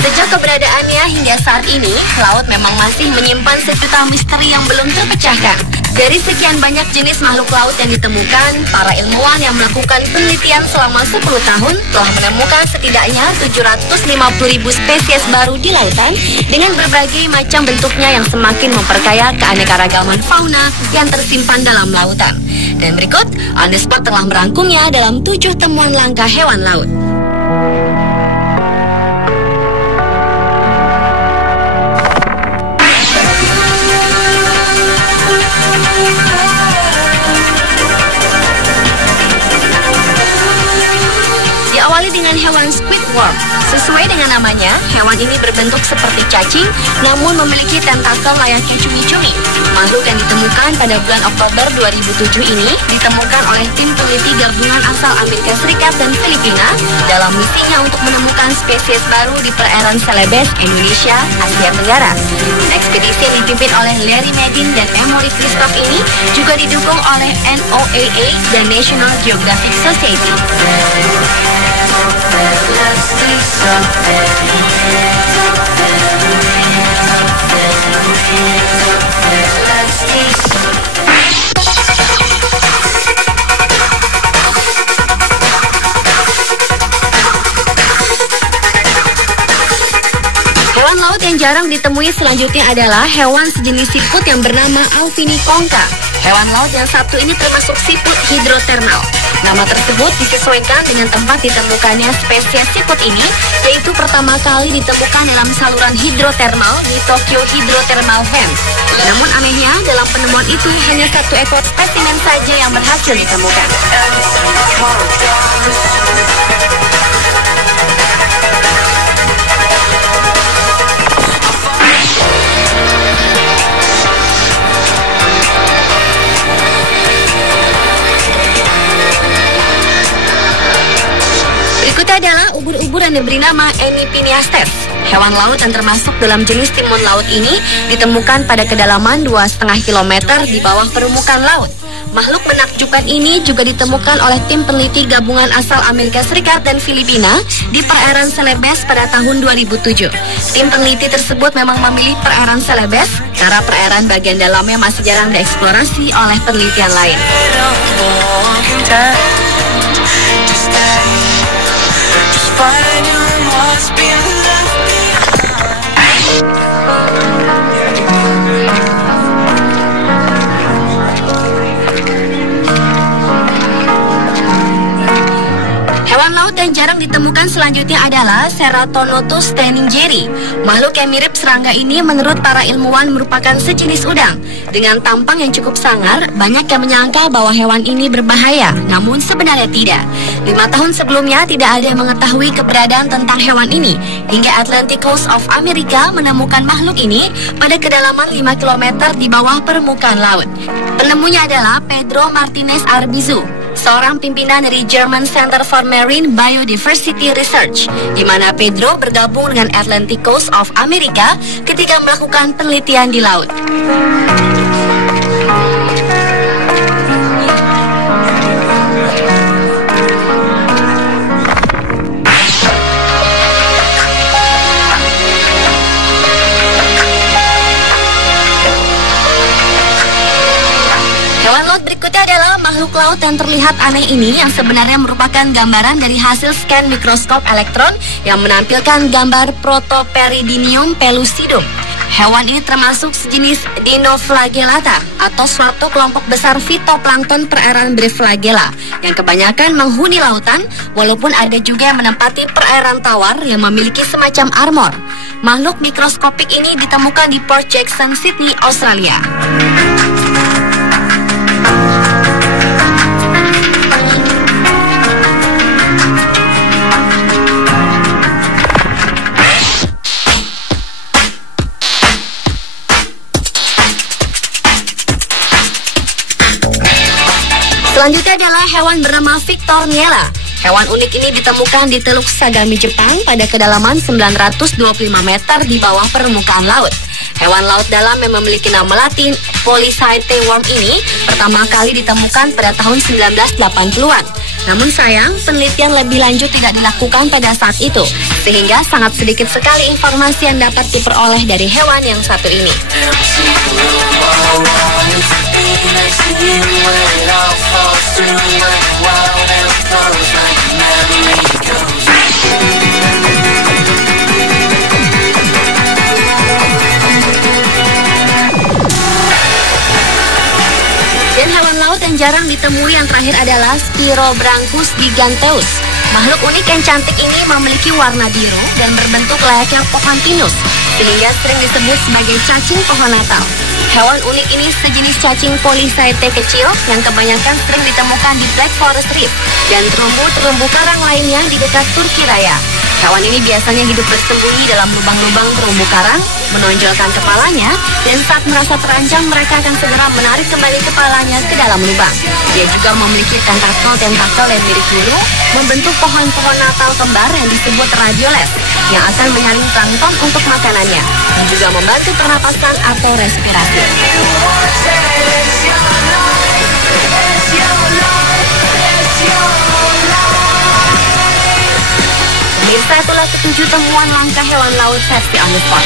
Sejak keberadaannya hingga saat ini, laut memang masih menyimpan sejuta misteri yang belum terpecahkan. Dari sekian banyak jenis makhluk laut yang ditemukan, para ilmuwan yang melakukan penelitian selama 10 tahun telah menemukan setidaknya 750.000 spesies baru di lautan dengan berbagai macam bentuknya yang semakin memperkaya keanekaragaman fauna yang tersimpan dalam lautan. Dan berikut, On The Spot telah merangkumnya dalam 7 temuan langka hewan laut. Diawali dengan hewan Squidward. Sesuai dengan namanya, hewan ini berbentuk seperti cacing, namun memiliki tentakel layaknya cumi-cumi. Makhluk yang ditemukan pada bulan Oktober 2007 ini ditemukan oleh tim peneliti gabungan asal Amerika Serikat dan Filipina dalam misinya untuk menemukan spesies baru di perairan Celebes, Indonesia, Asia Tenggara. Ekspedisi yang dipimpin oleh Larry Medin dan Emory Christoph ini juga didukung oleh NOAA dan National Geographic Society. Hewan laut yang jarang ditemui selanjutnya adalah hewan sejenis siput yang bernama Alviniconcha. Hewan laut yang satu ini termasuk siput hidrotermal. Nama tersebut disesuaikan dengan tempat ditemukannya spesies siput ini, yaitu pertama kali ditemukan dalam saluran hidrotermal di Tokyo Hydrothermal Vent. Namun anehnya, dalam penemuan itu hanya 1 ekor spesimen saja yang berhasil ditemukan. Berikutnya adalah ubur-ubur yang diberi nama Enipiniastes. Hewan laut yang termasuk dalam jenis timun laut ini ditemukan pada kedalaman 2,5 km di bawah permukaan laut. Makhluk menakjubkan ini juga ditemukan oleh tim peneliti gabungan asal Amerika Serikat dan Filipina di perairan Celebes pada tahun 2007. Tim peneliti tersebut memang memilih perairan Celebes karena perairan bagian dalamnya masih jarang dieksplorasi oleh penelitian lain. Hewan laut yang jarang ditemukan selanjutnya adalah Ceratonotus teningeri. Makhluk yang mirip serangga ini menurut para ilmuwan merupakan sejenis udang. Dengan tampang yang cukup sangar, banyak yang menyangka bahwa hewan ini berbahaya, namun sebenarnya tidak. 5 tahun sebelumnya tidak ada yang mengetahui keberadaan tentang hewan ini, hingga Atlantic Coast of America menemukan makhluk ini pada kedalaman 5 km di bawah permukaan laut. Penemunya adalah Pedro Martinez Arbizu, seorang pimpinan dari German Center for Marine Biodiversity Research, di mana Pedro bergabung dengan Atlantic Coast of America ketika melakukan penelitian di laut. Hewan laut berikutnya adalah makhluk laut yang terlihat aneh ini yang sebenarnya merupakan gambaran dari hasil scan mikroskop elektron yang menampilkan gambar Protoperidinium pellucidum. Hewan ini termasuk sejenis Dinoflagellata atau suatu kelompok besar fitoplankton perairan Breflagella yang kebanyakan menghuni lautan, walaupun ada juga yang menempati perairan tawar yang memiliki semacam armor. Makhluk mikroskopik ini ditemukan di Port Jackson, Sydney, Australia. Selanjutnya adalah hewan bernama Victorniella. Hewan unik ini ditemukan di Teluk Sagami, Jepang pada kedalaman 925 meter di bawah permukaan laut. Hewan laut dalam yang memiliki nama latin Polychaete worm ini pertama kali ditemukan pada tahun 1980-an. Namun sayang, penelitian lebih lanjut tidak dilakukan pada saat itu, sehingga sangat sedikit sekali informasi yang dapat diperoleh dari hewan yang satu ini. Dan hewan laut yang jarang ditemui yang terakhir adalah Spirobranchus giganteus. Makhluk unik yang cantik ini memiliki warna biru dan berbentuk layaknya pohon pinus, sehingga sering disebut sebagai cacing pohon Natal. Hewan unik ini sejenis cacing Polychaete kecil yang kebanyakan sering ditemukan di Black Forest Reef dan terumbu karang lainnya di dekat Turki Raya. Hewan ini biasanya hidup bersembunyi dalam lubang-lubang terumbu karang, menonjolkan kepalanya, dan saat merasa terancam mereka akan segera menarik kembali kepalanya ke dalam lubang. Dia juga memiliki tentakel yang mirip bulu, membentuk pohon-pohon Natal kembar yang disebut radioles, yang akan menyaring plankton untuk makanannya, dan juga membantu pernapasan atau respirasi. Pemirsa, itulah 7 temuan langka hewan laut versi On The Spot.